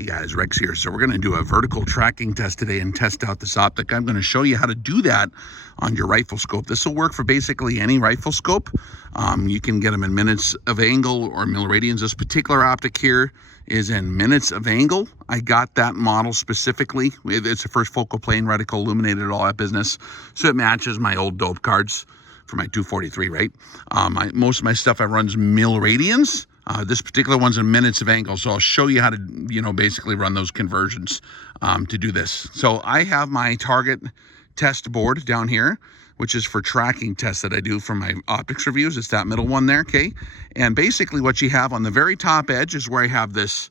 Hey guys, Rex here. So we're going to do a vertical tracking test today and test out this optic. I'm going to show you how to do that on your rifle scope. This will work for basically any rifle scope. You can get them in minutes of angle or milliradians. This particular optic here is in minutes of angle. I got that model specifically. It's a first focal plane reticle, illuminated, all that business. So it matches my old dope cards for my 243, right? Most of my stuff I runs milliradians. This particular one's in minutes of angle, so I'll show you how to, basically run those conversions to do this. So I have my target test board down here, which is for tracking tests that I do for my optics reviews. It's that middle one there, okay? And basically what you have on the very top edge is where I have this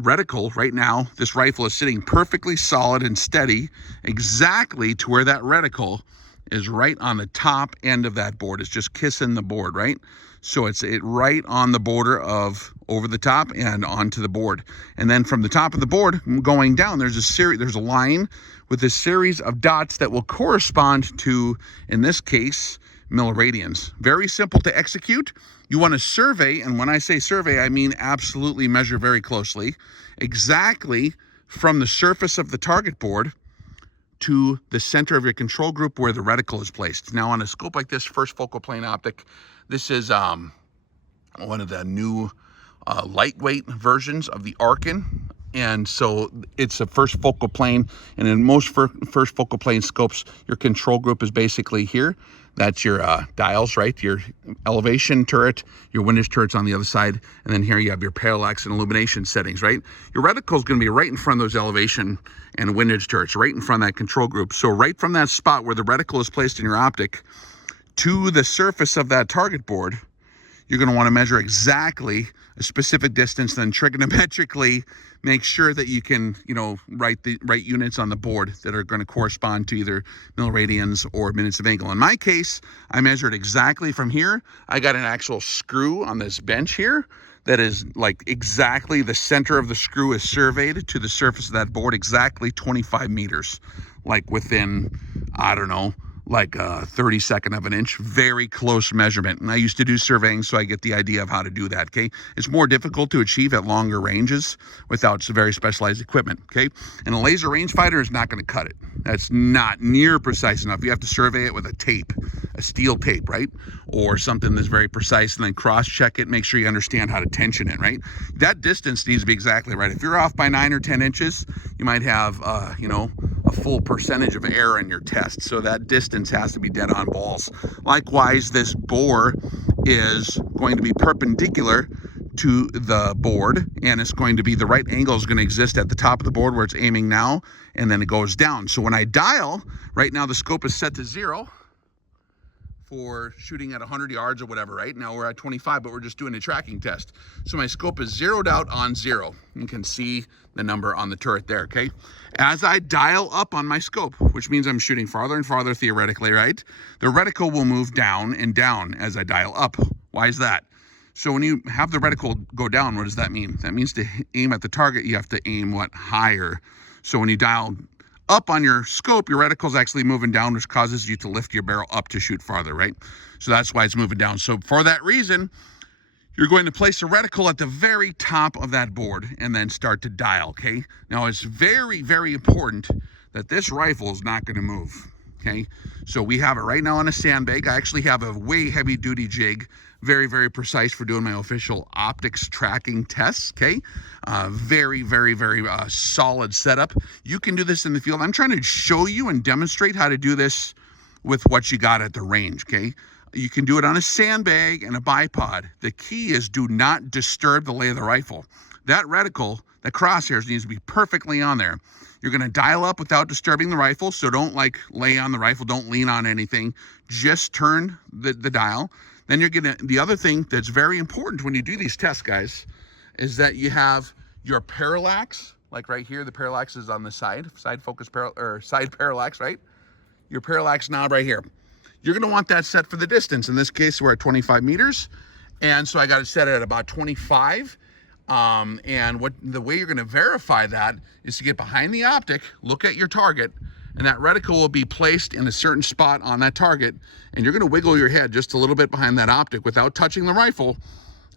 reticle. Right now, this rifle is sitting perfectly solid and steady exactly to where that reticle is right on the top end of that board. It's just kissing the board, right? So it's right on the border of over the top and onto the board. And then from the top of the board going down, there's a line with a series of dots that will correspond to, in this case, milliradians. Very simple to execute. You want to survey, and when I say survey, I mean absolutely measure very closely, exactly from the surface of the target board to the center of your control group where the reticle is placed. Now on a scope like this, first focal plane optic, this is one of the new lightweight versions of the Arken. And so it's a first focal plane, and in most first focal plane scopes, your control group is basically here. That's your dials, right? Your elevation turret, your windage turret's on the other side, and then here you have your parallax and illumination settings, right? Your reticle is going to be right in front of those elevation and windage turrets, right in front of that control group. So right from that spot where the reticle is placed in your optic to the surface of that target board, you're going to want to measure exactly a specific distance, then trigonometrically make sure that you can, write the right units on the board that are going to correspond to either milliradians or minutes of angle. In my case, I measured exactly from here. I got an actual screw on this bench here that is like exactly the center of the screw is surveyed to the surface of that board, exactly 25 meters, like within, I don't know, like a 32nd of an inch. Very close measurement. And I used to do surveying, so I get the idea of how to do that, okay? It's more difficult to achieve at longer ranges without very specialized equipment, okay? And a laser rangefinder is not going to cut it. That's not near precise enough. You have to survey it with a tape, a steel tape, right? Or something that's very precise, and then cross-check it, make sure you understand how to tension it, right? That distance needs to be exactly right. If you're off by 9 or 10 inches, you might have, a full percentage of error in your test. So that distance has to be dead on balls. Likewise, this bore is going to be perpendicular to the board, and it's going to be, the right angle is going to exist at the top of the board where it's aiming now, and then it goes down. So when I dial, right now the scope is set to 0 for shooting at 100 yards or whatever, right? Now we're at 25, but we're just doing a tracking test. So my scope is zeroed out on 0. You can see the number on the turret there, okay? As I dial up on my scope, which means I'm shooting farther and farther theoretically, right? The reticle will move down and down as I dial up. Why is that? So when you have the reticle go down, what does that mean? That means to aim at the target, you have to aim what? Higher. So when you dial up on your scope, your reticle is actually moving down, which causes you to lift your barrel up to shoot farther, right? So that's why it's moving down. So for that reason, you're going to place a reticle at the very top of that board and then start to dial, okay? Now, it's very, very important that this rifle is not going to move, okay? So we have it right now on a sandbag. I actually have a way heavy-duty jig, very, very precise for doing my official optics tracking tests, okay? Very, very, very solid setup. You can do this in the field. I'm trying to show you and demonstrate how to do this with what you got at the range, okay? You can do it on a sandbag and a bipod. The key is do not disturb the lay of the rifle. That reticle, the crosshairs needs to be perfectly on there. You're going to dial up without disturbing the rifle, so don't lay on the rifle, don't lean on anything. Just turn the dial. Then you're going to, the other thing that's very important when you do these tests, guys, is that you have your parallax, like right here, the parallax is on the side focus side parallax, right? Your parallax knob right here. You're going to want that set for the distance. In this case, we're at 25 meters. And so I got it set at about 25. And the way you're going to verify that is to get behind the optic, look at your target, and that reticle will be placed in a certain spot on that target. And you're going to wiggle your head just a little bit behind that optic without touching the rifle.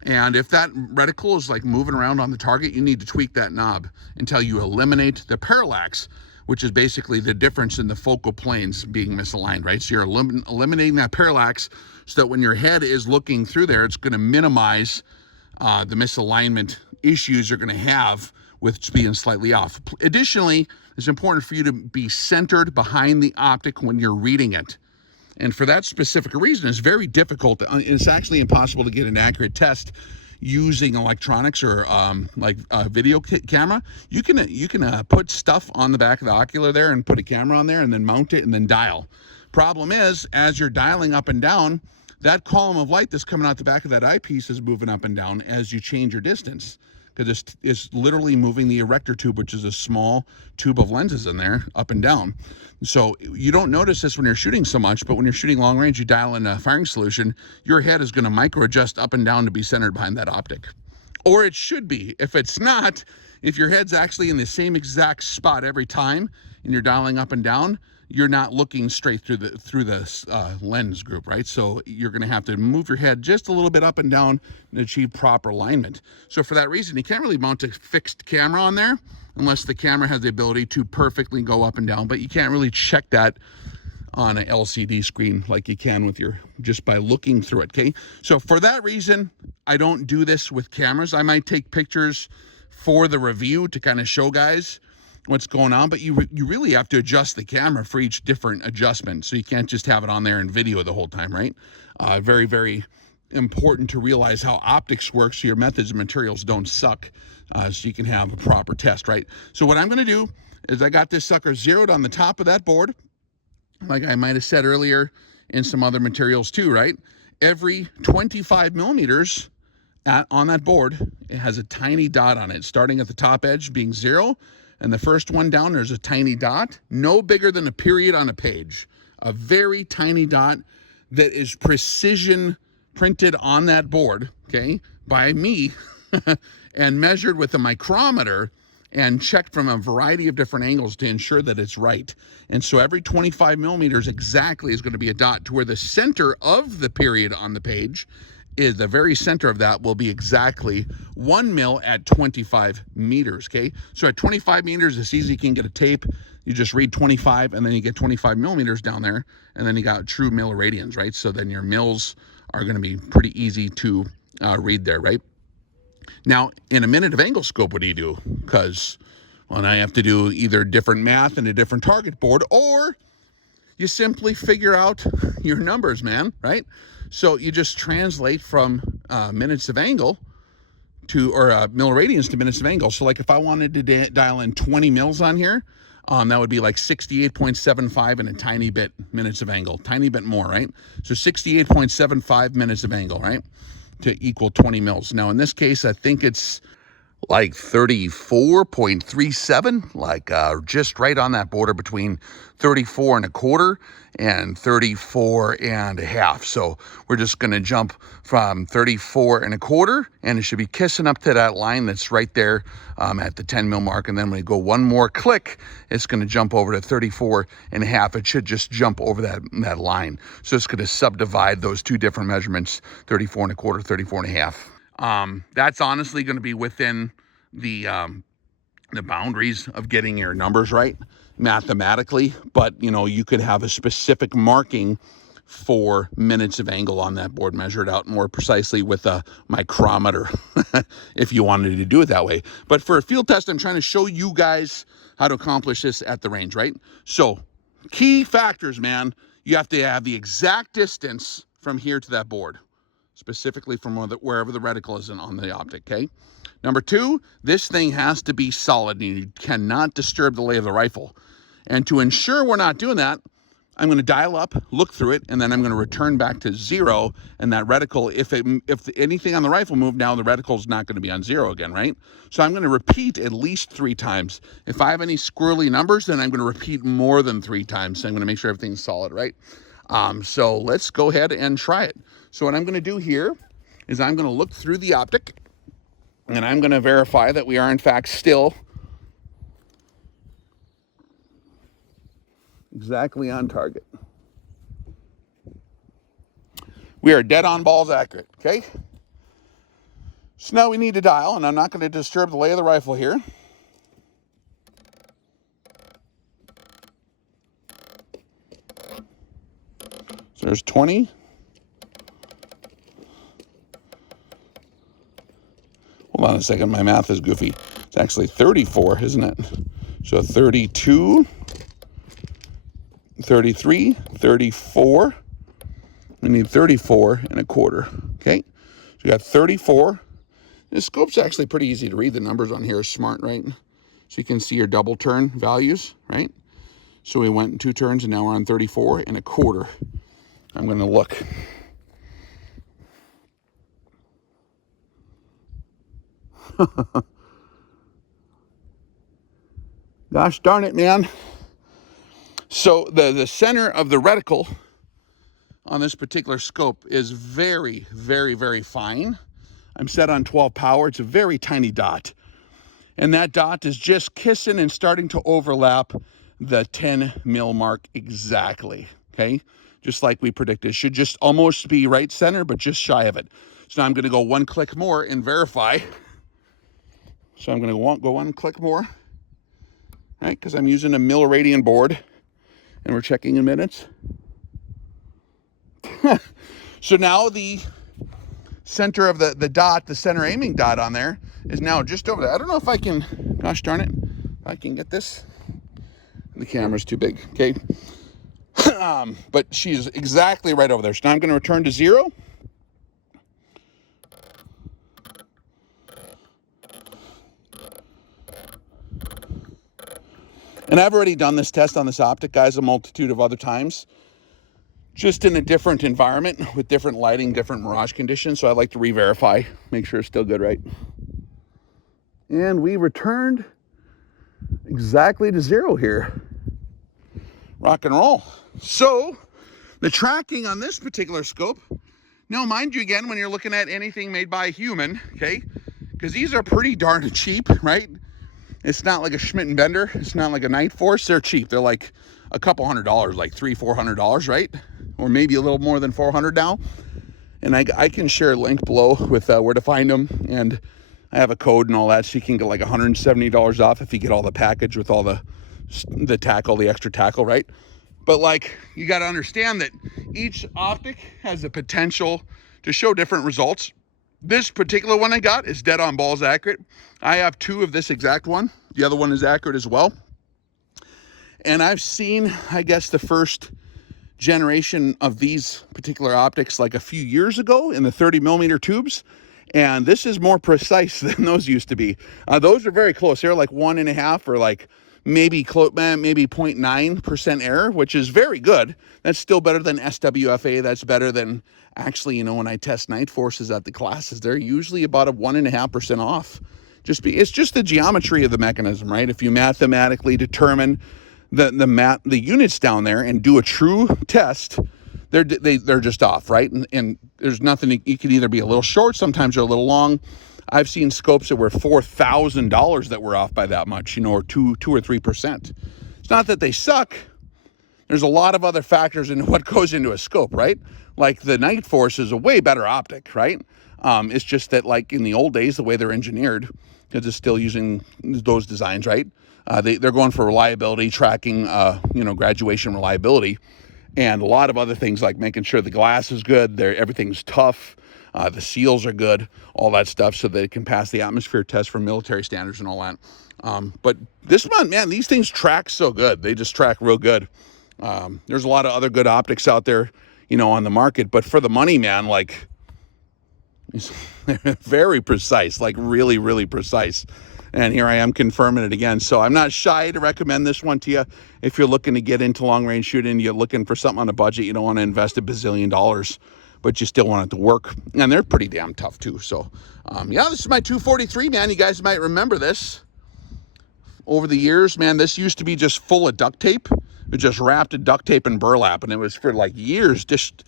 And if that reticle is like moving around on the target, you need to tweak that knob until you eliminate the parallax, which is basically the difference in the focal planes being misaligned, right? So you're eliminating that parallax so that when your head is looking through there, it's going to minimize the misalignment issues you're going to have with being slightly off. Additionally, it's important for you to be centered behind the optic when you're reading it. And for that specific reason, it's very difficult. It's actually impossible to get an accurate test using electronics or like a video camera. You can put stuff on the back of the ocular there and put a camera on there and then mount it and then dial. Problem is, as you're dialing up and down, that column of light that's coming out the back of that eyepiece is moving up and down as you change your distance, because it's literally moving the erector tube, which is a small tube of lenses in there, up and down. So you don't notice this when you're shooting so much, but when you're shooting long range, you dial in a firing solution, your head is going to micro adjust up and down to be centered behind that optic. Or it should be. If it's not, if your head's actually in the same exact spot every time and you're dialing up and down, you're not looking straight through the lens group, right? So you're going to have to move your head just a little bit up and down to achieve proper alignment. So for that reason, you can't really mount a fixed camera on there unless the camera has the ability to perfectly go up and down, but you can't really check that on an LCD screen like you can with your, just by looking through it, okay? So for that reason, I don't do this with cameras. I might take pictures for the review to kind of show guys what's going on, but you really have to adjust the camera for each different adjustment. So you can't just have it on there and video the whole time, right? Very, very important to realize how optics works so your methods and materials don't suck, so you can have a proper test, right? So what I'm going to do is I got this sucker zeroed on the top of that board, like I might have said earlier in some other materials too, right? Every 25 millimeters on that board, it has a tiny dot on it, starting at the top edge being 0, and the first one down, there's a tiny dot, no bigger than a period on a page. A very tiny dot that is precision printed on that board, okay, by me, and measured with a micrometer and checked from a variety of different angles to ensure that it's right. And so every 25 millimeters exactly is going to be a dot to where the center of the period on the page is, the very center of that will be exactly 1 mil at 25 meters, okay? So at 25 meters, it's easy. You can get a tape. You just read 25, and then you get 25 millimeters down there, and then you got true milliradians, right? So then your mils are going to be pretty easy to read there, right? Now, in a minute of angle scope, what do you do? Because, well, I have to do either different math and a different target board, or you simply figure out your numbers, man, right? So you just translate from minutes of angle to, or milliradians to minutes of angle. So like if I wanted to dial in 20 mils on here, that would be like 68.75 and a tiny bit minutes of angle, tiny bit more, right? So 68.75 minutes of angle, right? To equal 20 mils. Now in this case, I think it's like 34.37, like just right on that border between 34 and a quarter and 34 and a half. So we're just going to jump from 34 and a quarter, and it should be kissing up to that line that's right there at the 10 mil mark. And then when we go one more click, it's going to jump over to 34 and a half. It should just jump over that line. So it's going to subdivide those two different measurements, 34 and a quarter, 34 and a half. That's honestly going to be within the boundaries of getting your numbers right mathematically, but you know, you could have a specific marking for minutes of angle on that board measured out more precisely with a micrometer if you wanted to do it that way. But for a field test, I'm trying to show you guys how to accomplish this at the range, right? So key factors, man, you have to have the exact distance from here to that board, specifically from wherever the reticle is on the optic, okay? Number 2, this thing has to be solid, and you cannot disturb the lay of the rifle. And to ensure we're not doing that, I'm going to dial up, look through it, and then I'm going to return back to 0, and that reticle, if anything on the rifle moved, now the reticle's not going to be on 0 again, right? So I'm going to repeat at least 3 times. If I have any squirrely numbers, then I'm going to repeat more than 3 times. So I'm going to make sure everything's solid, right? So let's go ahead and try it. So what I'm going to do here is I'm going to look through the optic, and I'm going to verify that we are in fact still exactly on target. We are dead on balls accurate, okay? So now we need to dial, and I'm not going to disturb the lay of the rifle here. So there's 20. Hold on a second, my math is goofy. It's actually 34, isn't it? So 32, 33, 34. We need 34 and a quarter, okay? So you got 34. This scope's actually pretty easy to read. The numbers on here are smart, right? So you can see your double turn values, right? So we went 2 turns and now we're on 34 and a quarter. I'm gonna look. Gosh darn it, man. So the center of the reticle on this particular scope is very, very, very fine. I'm set on 12 power. It's a very tiny dot. And that dot is just kissing and starting to overlap the 10 mil mark exactly, okay? Just like we predicted. It should just almost be right center, but just shy of it. So now I'm gonna go 1 click more and verify. So I'm gonna go 1 click more, right? Because I'm using a milliradian board and we're checking in minutes. So now the center of the dot, the center aiming dot on there is now just over there. I don't know if I can, gosh darn it, if I can get this. The camera's too big, okay? But she's exactly right over there. So now I'm gonna return to 0. And I've already done this test on this optic, guys, a multitude of other times, just in a different environment with different lighting, different mirage conditions. So I'd like to re-verify, make sure it's still good, right? And we returned exactly to 0 here. Rock and roll. So the tracking on this particular scope, now mind you again, when you're looking at anything made by a human, okay, because these are pretty darn cheap, right? It's not like a Schmidt and Bender. It's not like a Night Force. They're cheap. They're like a couple $100, like $300-400, right? Or maybe a little more than 400 now. And I can share a link below with where to find them. And I have a code and all that, so you can get like $170 off if you get all the package with all the tackle, the extra tackle, right? But like, you got to understand that each optic has the potential to show different results. This particular one I got is dead on balls accurate. I have 2 of this exact one. The other one is accurate as well. And I've seen, I guess, the first generation of these particular optics like a few years ago in the 30 millimeter tubes. And this is more precise than those used to be. Those are very close. They're like 1.5 or like maybe 0.9% error, which is very good. That's still better than SWFA. That's better than, actually, you know, when I test Night Forces at the classes, they're usually about a 1.5% off. It's just the geometry of the mechanism, right? If you mathematically determine the units down there and do a true test, they're just off, right? And there's nothing, you can either be a little short, sometimes you're a little long. I've seen scopes that were $4,000 that were off by that much, you know, or 2 or 3%. It's not that they suck. There's a lot of other factors in what goes into a scope, right? Like the Night Force is a way better optic, right? It's just that, like in the old days, the way they're engineered, because it's still using those designs, right? They're going for reliability, tracking, you know, graduation reliability, and a lot of other things like making sure the glass is good, everything's tough, the seals are good, all that stuff, so that it can pass the atmosphere test for military standards and all that. But this one, man, these things track so good. They just track real good. There's a lot of other good optics out there, you know, on the market, but for the money, man, like, they're very precise, like really, really precise. And here I am confirming it again. So I'm not shy to recommend this one to you. If you're looking to get into long range shooting, you're looking for something on a budget, you don't want to invest $1 bazillion, but you still want it to work. And they're pretty damn tough too. So yeah, this is my 243, man. You guys might remember this. Over the years, man, this used to be just full of duct tape. It just wrapped in duct tape and burlap. And it was for like years, just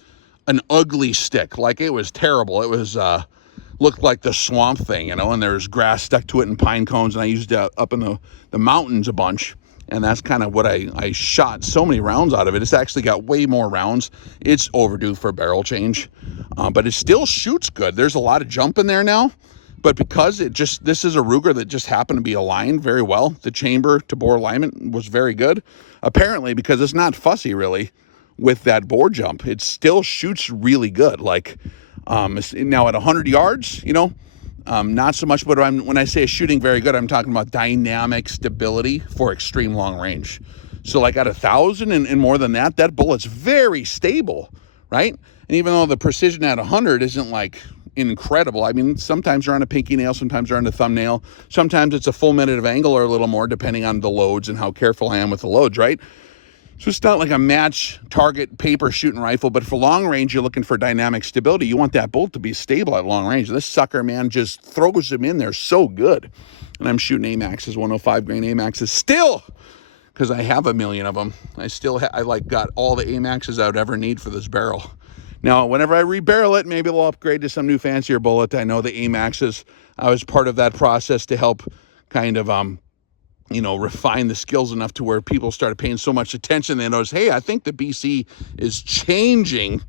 an ugly stick. Like, it was terrible. It was, looked like the swamp thing, you know, and there's grass stuck to it and pine cones, and I used it up in the mountains a bunch, and that's kind of what I shot so many rounds out of it. It's actually got way more rounds. It's overdue for a barrel change, but it still shoots good. There's a lot of jump in there now, But because this is a Ruger that just happened to be aligned very well, the chamber to bore alignment was very good. Apparently, because it's not fussy really with that bore jump, it still shoots really good. Like now at 100 yards, you know, not so much, but when I say shooting very good, I'm talking about dynamic stability for extreme long range. So like at 1,000 and more than that, that bullet's very stable, right? And even though the precision at 100 isn't like incredible, I mean, sometimes you're on a pinky nail, sometimes you're on a thumbnail, sometimes it's a full minute of angle or a little more, depending on the loads and how careful I am with the loads, right? So it's not like a match target paper shooting rifle, but for long range, you're looking for dynamic stability. You want that bolt to be stable at long range. This sucker, man, just throws them in there so good. And I'm shooting AMAXs, 105 grain AMAXs still, because I have a million of them. I like got all the AMAXs I would ever need for this barrel. Now, whenever I rebarrel it, maybe they'll upgrade to some new fancier bullet. I know the AMAXs, I was part of that process to help kind of, you know, refine the skills enough to where people started paying so much attention. They noticed, hey, I think the BC is changing,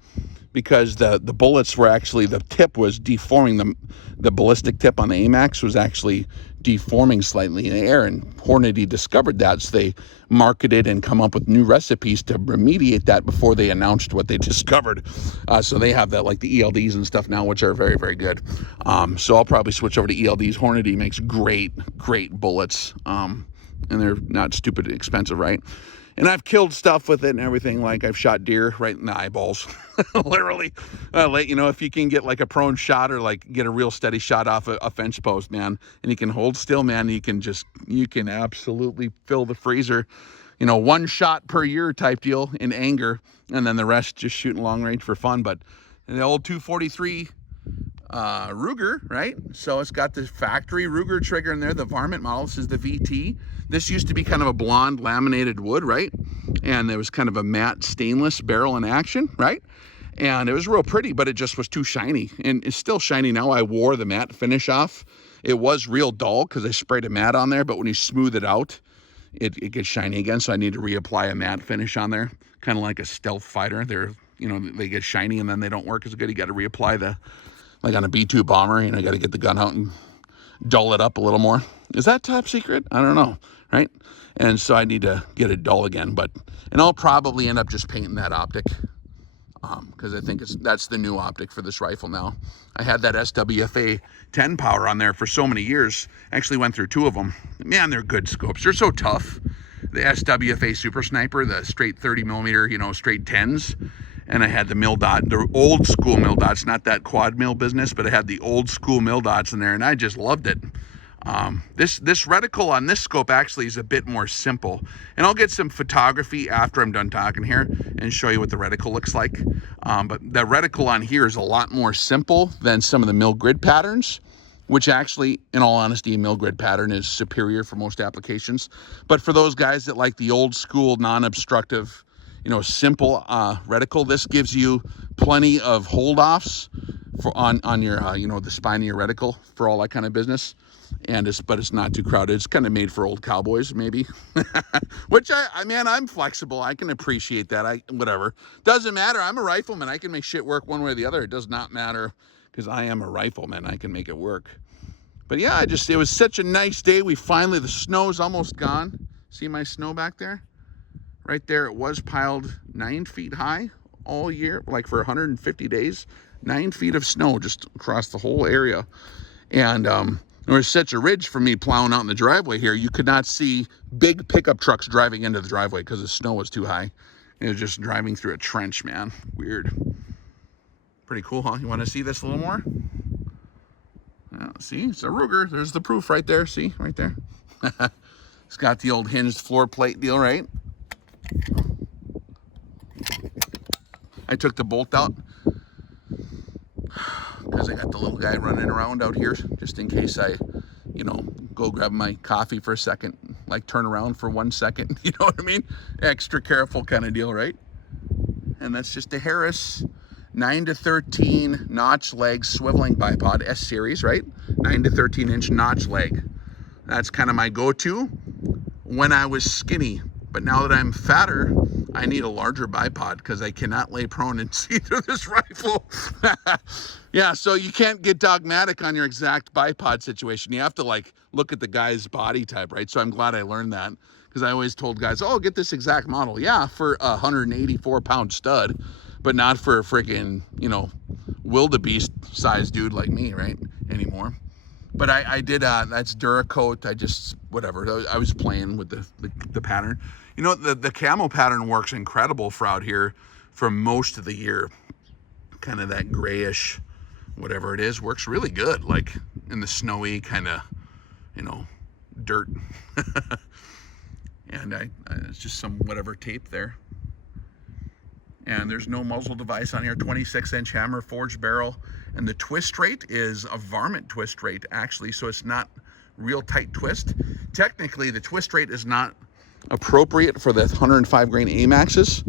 because the bullets were actually, the tip was deforming. The ballistic tip on the AMAX was actually deforming slightly in the air, and Hornady discovered that, so they marketed and come up with new recipes to remediate that before they announced what they discovered. So they have that, like the ELDs and stuff now, which are very, very good. So I'll probably switch over to ELDs. Hornady makes great bullets, and they're not stupid expensive, right? And I've killed stuff with it and everything. Like I've shot deer right in the eyeballs, literally. You know, if you can get like a prone shot or like get a real steady shot off a fence post, man, and you can hold still, man, you can absolutely fill the freezer. You know, 1 shot per year type deal in anger, and then the rest just shooting long range for fun. But the old 243 Ruger, right? So it's got the factory Ruger trigger in there, the varmint model. This is the VT. This used to be kind of a blonde laminated wood, right? And there was kind of a matte stainless barrel in action, right? And it was real pretty, but it just was too shiny. And it's still shiny now. I wore the matte finish off. It was real dull because I sprayed a matte on there, but when you smooth it out, it gets shiny again. So I need to reapply a matte finish on there, kind of like a stealth fighter. You know, they get shiny and then they don't work as good. You got to reapply like on a B-2 bomber, you know, got to get the gun out and dull it up a little more. Is that top secret? I don't know, right? And so I need to get it dull again, and I'll probably end up just painting that optic, because I think that's the new optic for this rifle now. I had that SWFA 10 power on there for so many years. Actually went through 2 of them. Man, they're good scopes. They're so tough. The SWFA Super Sniper, the straight 30 millimeter, you know, straight 10s. And I had the mil dot, the old school mil dots, not that quad mil business, but I had the old school mil dots in there, and I just loved it. This reticle on this scope actually is a bit more simple, and I'll get some photography after I'm done talking here and show you what the reticle looks like. But the reticle on here is a lot more simple than some of the mil grid patterns, which actually, in all honesty, a mil grid pattern is superior for most applications. But for those guys that like the old school non-obstructive, you know, simple reticle, this gives you plenty of hold offs on your you know, the spine of your reticle for all that kind of business. But it's not too crowded. It's kind of made for old cowboys, maybe. Which man, I'm flexible. I can appreciate that. Whatever. Doesn't matter. I'm a rifleman. I can make shit work one way or the other. It does not matter, because I am a rifleman. I can make it work. But yeah, it was such a nice day. The snow's almost gone. See my snow back there? Right there, it was piled 9 feet high all year, like for 150 days. 9 feet of snow just across the whole area. And there was such a ridge for me plowing out in the driveway here. You could not see big pickup trucks driving into the driveway because the snow was too high. It was just driving through a trench, man. Weird. Pretty cool, huh? You want to see this a little more? See, it's a Ruger. There's the proof right there. See, right there. It's got the old hinged floor plate deal, right? I took the bolt out because I got the little guy running around out here, just in case I, you know, go grab my coffee for a second, like turn around for 1 second, you know what I mean? Extra careful kind of deal, right? And that's just a Harris 9 to 13 notch leg swiveling bipod S series, right? 9 to 13 inch notch leg. That's kind of my go-to when I was skinny. But now that I'm fatter, I need a larger bipod because I cannot lay prone and see through this rifle. Yeah, so you can't get dogmatic on your exact bipod situation. You have to like look at the guy's body type, right? So I'm glad I learned that, because I always told guys, oh, get this exact model. Yeah, for a 184-pound stud, but not for a freaking, you know, wildebeest size dude like me, right? Anymore. But I did, that's Duracoat. I just, whatever, I was playing with the pattern. You know, the camo pattern works incredible for out here for most of the year. Kind of that grayish, whatever it is, works really good. Like in the snowy kind of, you know, dirt. And it's just some whatever tape there. And there's no muzzle device on here. 26-inch hammer, forged barrel. And the twist rate is a varmint twist rate, actually, so it's not real tight twist. Technically, the twist rate is not appropriate for the 105 grain AMAXs.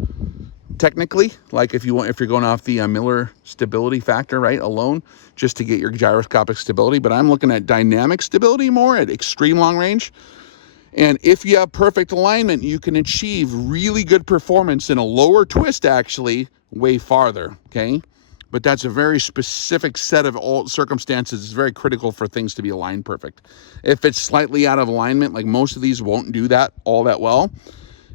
Technically, like if you're going off the Miller stability factor, right, alone, just to get your gyroscopic stability. But I'm looking at dynamic stability more at extreme long range. And if you have perfect alignment, you can achieve really good performance in a lower twist, actually, way farther, okay? But that's a very specific set of all circumstances. It's very critical for things to be aligned perfect. If it's slightly out of alignment, like most of these won't do that all that well,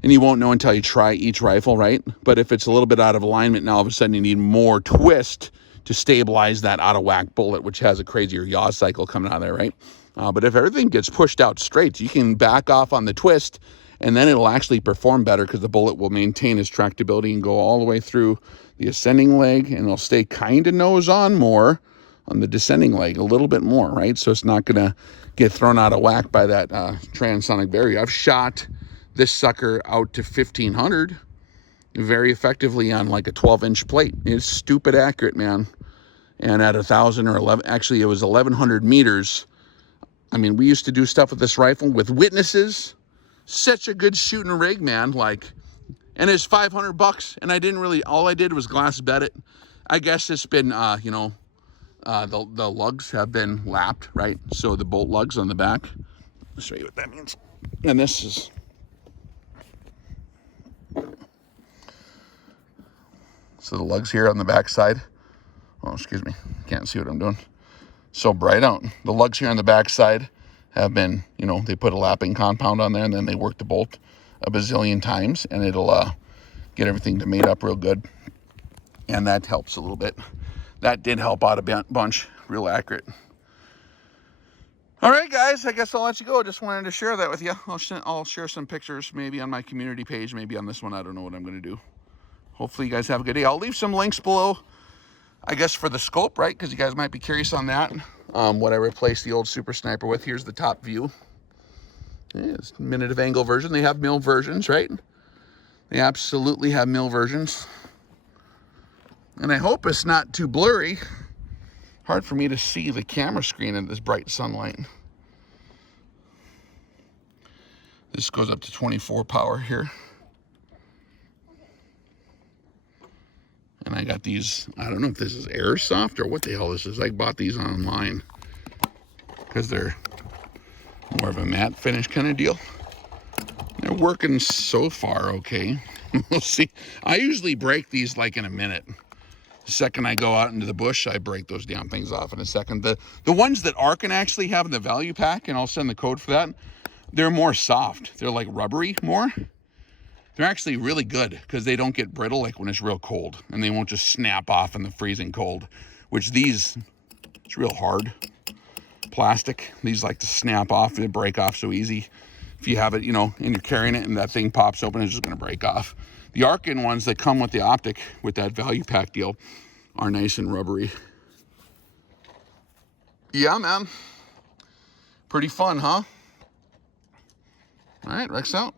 and you won't know until you try each rifle, right? But if it's a little bit out of alignment, now all of a sudden you need more twist to stabilize that out of whack bullet, which has a crazier yaw cycle coming out of there, right? But if everything gets pushed out straight, you can back off on the twist, and then it'll actually perform better because the bullet will maintain its tractability and go all the way through the ascending leg, and it'll stay kind of nose on more on the descending leg, a little bit more, right? So it's not going to get thrown out of whack by that transonic barrier. I've shot this sucker out to 1500 very effectively on like a 12-inch plate. It's stupid accurate, man. And at 1,000 or 11, actually it was 1,100 meters. I mean, we used to do stuff with this rifle with witnesses. Such a good shooting rig, man. Like, and it's $500, and I didn't really, all I did was glass bed it. I guess it's been, you know, the lugs have been lapped, right? So the bolt lugs on the back. I'll show you what that means. And this is, so the lugs here on the back side. Oh, excuse me, can't see what I'm doing. So bright out. The lugs here on the back side have been, you know, they put a lapping compound on there, and then they work the bolt a bazillion times, and it'll get everything to mate up real good. And that helps a little bit. That did help out a bunch. Real accurate. All right, guys, I guess I'll let you go. Just wanted to share that with you. I'll share some pictures maybe on my community page, maybe on this one. I don't know what I'm going to do. Hopefully you guys have a good day. I'll leave some links below, I guess, for the scope, right? Because you guys might be curious on that. What I replaced the old Super Sniper with. Here's the top view. Yeah, it's a minute of angle version. They have mil versions, right? They absolutely have mil versions. And I hope it's not too blurry. Hard for me to see the camera screen in this bright sunlight. This goes up to 24 power here. And I got these, I don't know if this is airsoft or what the hell this is. I bought these online because they're more of a matte finish kind of deal. They're working so far okay. We'll see. I usually break these like in a minute. The second I go out into the bush, I break those damn things off in a second. The ones that Arken actually have in the value pack, and I'll send the code for that, they're more soft. They're like rubbery more. They're actually really good because they don't get brittle like when it's real cold, and they won't just snap off in the freezing cold, which these, it's real hard plastic. These like to snap off and break off so easy. If you have it, you know, and you're carrying it and that thing pops open, it's just going to break off. The Arken ones that come with the Optic, with that value pack deal, are nice and rubbery. Yeah, man. Pretty fun, huh? All right, Rex out.